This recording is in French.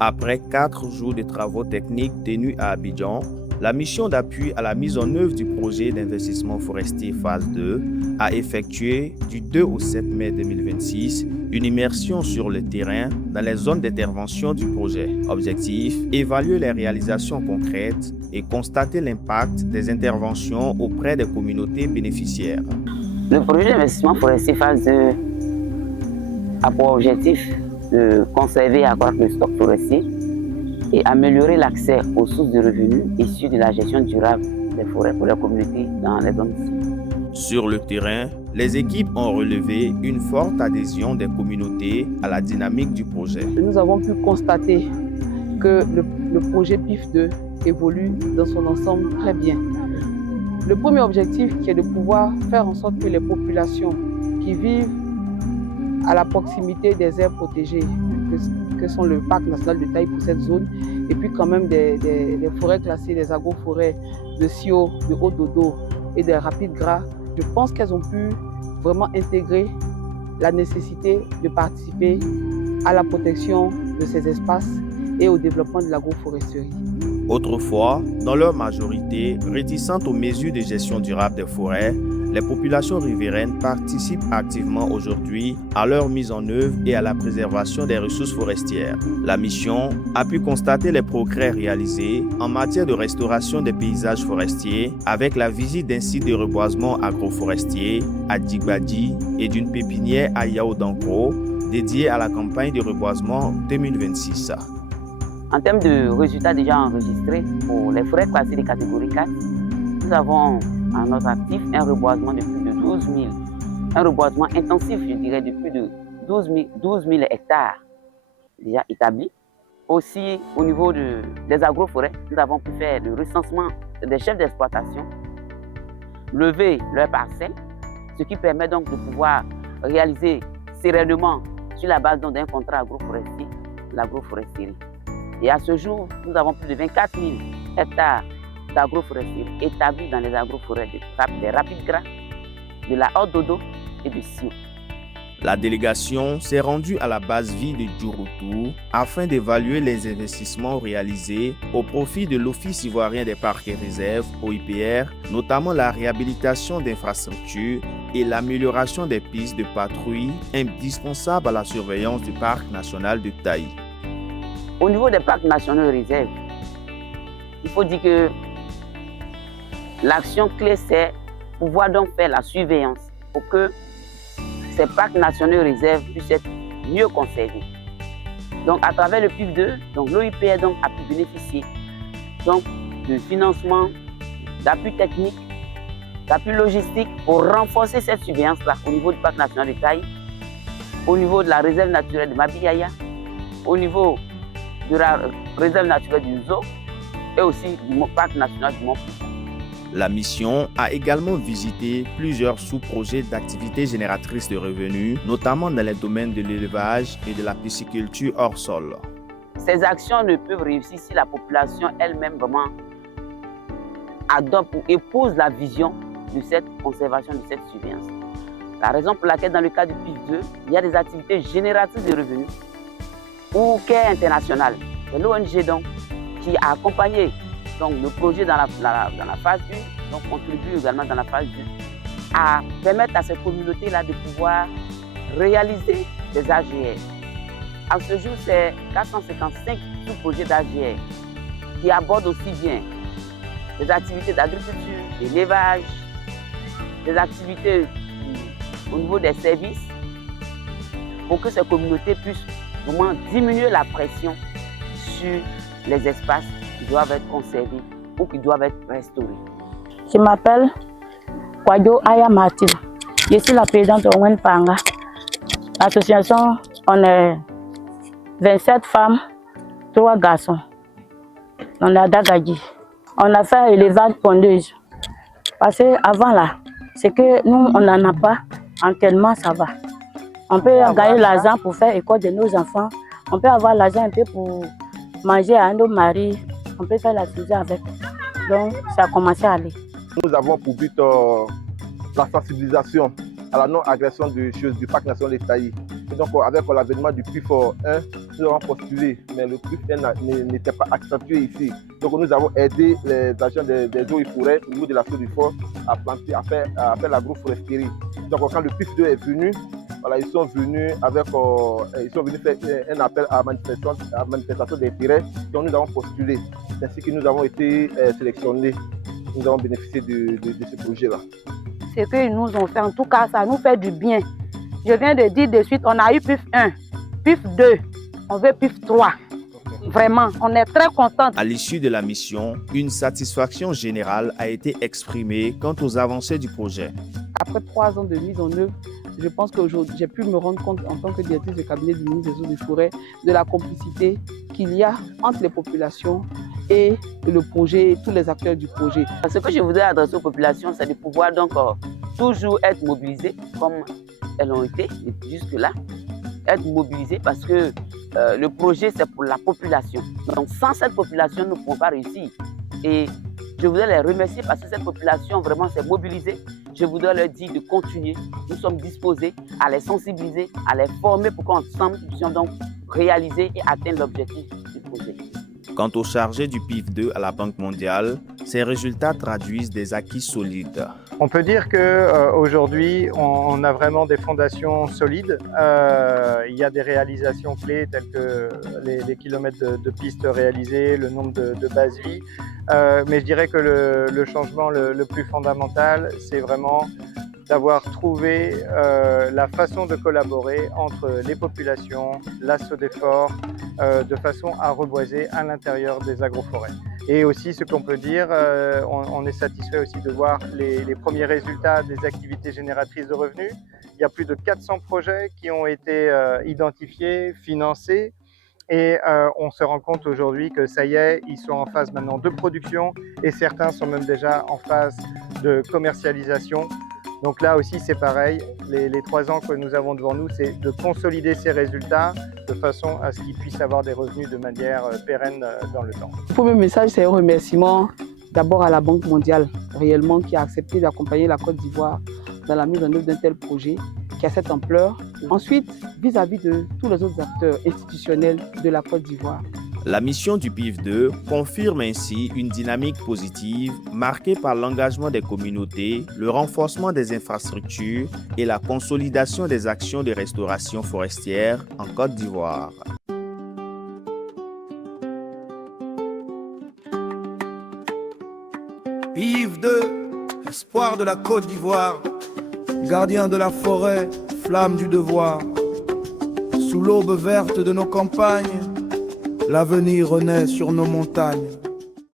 Après 4 jours de travaux techniques tenus à Abidjan, la mission d'appui à la mise en œuvre du projet d'investissement forestier phase 2 a effectué du 2 au 7 mai 2026 une immersion sur le terrain dans les zones d'intervention du projet. Objectif, évaluer les réalisations concrètes et constater l'impact des interventions auprès des communautés bénéficiaires. Le projet d'investissement forestier phase 2 a pour objectif de conserver et accroître le stock forestier et améliorer l'accès aux sources de revenus issues de la gestion durable des forêts pour les communautés dans les zones cibles. Sur le terrain, les équipes ont relevé une forte adhésion des communautés à la dynamique du projet. Nous avons pu constater que le projet PIF2 évolue dans son ensemble très bien. Le premier objectif qui est de pouvoir faire en sorte que les populations qui vivent à la proximité des aires protégées, que sont le parc national de Taï pour cette zone, et puis quand même des forêts classées, des agroforêts de Sio, de Haut-Dodo et des Rapides Gras, je pense qu'elles ont pu vraiment intégrer la nécessité de participer à la protection de ces espaces et au développement de l'agroforesterie. Autrefois, dans leur majorité, réticentes aux mesures de gestion durable des forêts, les populations riveraines participent activement aujourd'hui à leur mise en œuvre et à la préservation des ressources forestières. La mission a pu constater les progrès réalisés en matière de restauration des paysages forestiers avec la visite d'un site de reboisement agroforestier à Digbadi et d'une pépinière à Yaodanko dédiée à la campagne de reboisement 2026. En termes de résultats déjà enregistrés pour les forêts classées de catégorie 4, nous avons à notre actif un reboisement de plus de 12 000, un reboisement intensif, je dirais, de plus de 12 000 hectares déjà établis. Aussi, au niveau des agroforêts, nous avons pu faire le recensement des chefs d'exploitation, lever leurs parcelles, ce qui permet donc de pouvoir réaliser sereinement, sur la base d'un contrat agroforestier, l'agroforesterie. Et à ce jour, nous avons plus de 24 000 hectares d'agroforesterie établis dans les agroforêts des Rapides Gras, de la Haut-Dodo et du Sio. La délégation s'est rendue à la base vie de Djurutu afin d'évaluer les investissements réalisés au profit de l'Office ivoirien des parcs et réserves, OIPR, notamment la réhabilitation d'infrastructures et l'amélioration des pistes de patrouille indispensables à la surveillance du parc national de Taï. Au niveau des parcs nationaux et réserves, il faut dire que l'action clé, c'est pouvoir donc faire la surveillance pour que ces parcs nationaux et réserves puissent être mieux conservés. Donc, à travers le PIF2, l'OIPR a pu bénéficier donc, de financement, d'appui technique, d'appui logistique pour renforcer cette surveillance-là au niveau du parc national de Taï, au niveau de la réserve naturelle de Mabiyaya, au niveau de la réserve naturelle du Zo et aussi du parc national du Mont-Poussant. La mission a également visité plusieurs sous-projets d'activités génératrices de revenus, notamment dans les domaines de l'élevage et de la pisciculture hors sol. Ces actions ne peuvent réussir si la population elle-même vraiment adopte ou épouse la vision de cette conservation, de cette surveillance. La raison pour laquelle dans le cas du PIF2, il y a des activités génératrices de revenus ou Care International, c'est l'ONG donc qui a accompagné donc, le projet dans la phase 1, donc contribue également dans la phase 2, à permettre à ces communautés-là de pouvoir réaliser des AGR. À ce jour, c'est 455 sous-projets d'AGR qui abordent aussi bien des activités d'agriculture, d'élevage, des activités au niveau des services, pour que ces communautés puissent vraiment diminuer la pression sur les espaces qui doivent être conservés ou qui doivent être restaurés. Je m'appelle Kwadjo Aya Martin. Je suis la présidente de Owen Panga. L'association, on est 27 femmes, 3 garçons. On est à Dagadi. On a fait élevage pondeuse. Parce qu'avant là, c'est que nous, on n'en a pas. Actuellement, ça va. On peut gagner l'argent pour faire l'école de nos enfants. On peut avoir l'argent un peu pour manger à nos maris. On peut faire la cuisine avec. Donc, ça a commencé à aller. Nous avons pour but la sensibilisation à la non-agression du parc national de Taï. Et donc avec l'avènement du PIF 1, nous avons postulé, mais le PIF 1 n'était pas accentué ici. Donc nous avons aidé les agents des eaux et forêts au niveau de la Côte d'Ivoire à planter, à faire l'agroforesterie. Donc quand le PIF 2 est venu, voilà, ils sont venus faire un appel à manifestation d'intérêt, dont nous avons postulé. C'est ainsi que nous avons été sélectionnés. Nous avons bénéficié de ce projet-là. Ce qu'ils nous ont fait, en tout cas, ça nous fait du bien. Je viens de dire de suite, on a eu PIF 1, PIF 2, on veut PIF 3. Vraiment, on est très contents. À l'issue de la mission, une satisfaction générale a été exprimée quant aux avancées du projet. Après 3 ans de mise en œuvre, je pense qu'aujourd'hui, j'ai pu me rendre compte en tant que directrice de cabinet du ministre des Eaux et des Forêts de la complicité qu'il y a entre les populations et le projet, tous les acteurs du projet. Ce que je voudrais adresser aux populations, c'est de pouvoir donc toujours être mobilisées comme elles ont été jusque-là. Être mobilisées parce que le projet, c'est pour la population. Donc sans cette population, nous ne pouvons pas réussir. Et je voudrais les remercier parce que cette population vraiment s'est mobilisée. Je voudrais leur dire de continuer. Nous sommes disposés à les sensibiliser, à les former pour qu'ensemble, nous puissions donc réaliser et atteindre l'objectif du projet. Quant aux chargés du PIF 2 à la Banque mondiale, ces résultats traduisent des acquis solides. On peut dire qu'aujourd'hui, on a vraiment des fondations solides. Il y a des réalisations clés telles que les kilomètres de pistes réalisés, le nombre de bases vie. Mais je dirais que le changement le plus fondamental, c'est vraiment d'avoir trouvé la façon de collaborer entre les populations, la SODEFOR, de façon à reboiser à l'intérieur des agroforêts. Et aussi, ce qu'on peut dire, on est satisfait aussi de voir les premiers résultats des activités génératrices de revenus. Il y a plus de 400 projets qui ont été identifiés, financés. Et on se rend compte aujourd'hui que ça y est, ils sont en phase maintenant de production et certains sont même déjà en phase de commercialisation. Donc là aussi, c'est pareil. Les 3 ans que nous avons devant nous, c'est de consolider ces résultats de façon à ce qu'ils puissent avoir des revenus de manière pérenne dans le temps. Le premier message, c'est un remerciement d'abord à la Banque mondiale, réellement, qui a accepté d'accompagner la Côte d'Ivoire dans la mise en œuvre d'un tel projet qui a cette ampleur. Ensuite, vis-à-vis de tous les autres acteurs institutionnels de la Côte d'Ivoire. La mission du PIF 2 confirme ainsi une dynamique positive marquée par l'engagement des communautés, le renforcement des infrastructures et la consolidation des actions de restauration forestière en Côte d'Ivoire. PIF 2, espoir de la Côte d'Ivoire, gardien de la forêt, flamme du devoir. Sous l'aube verte de nos campagnes, l'avenir renaît sur nos montagnes.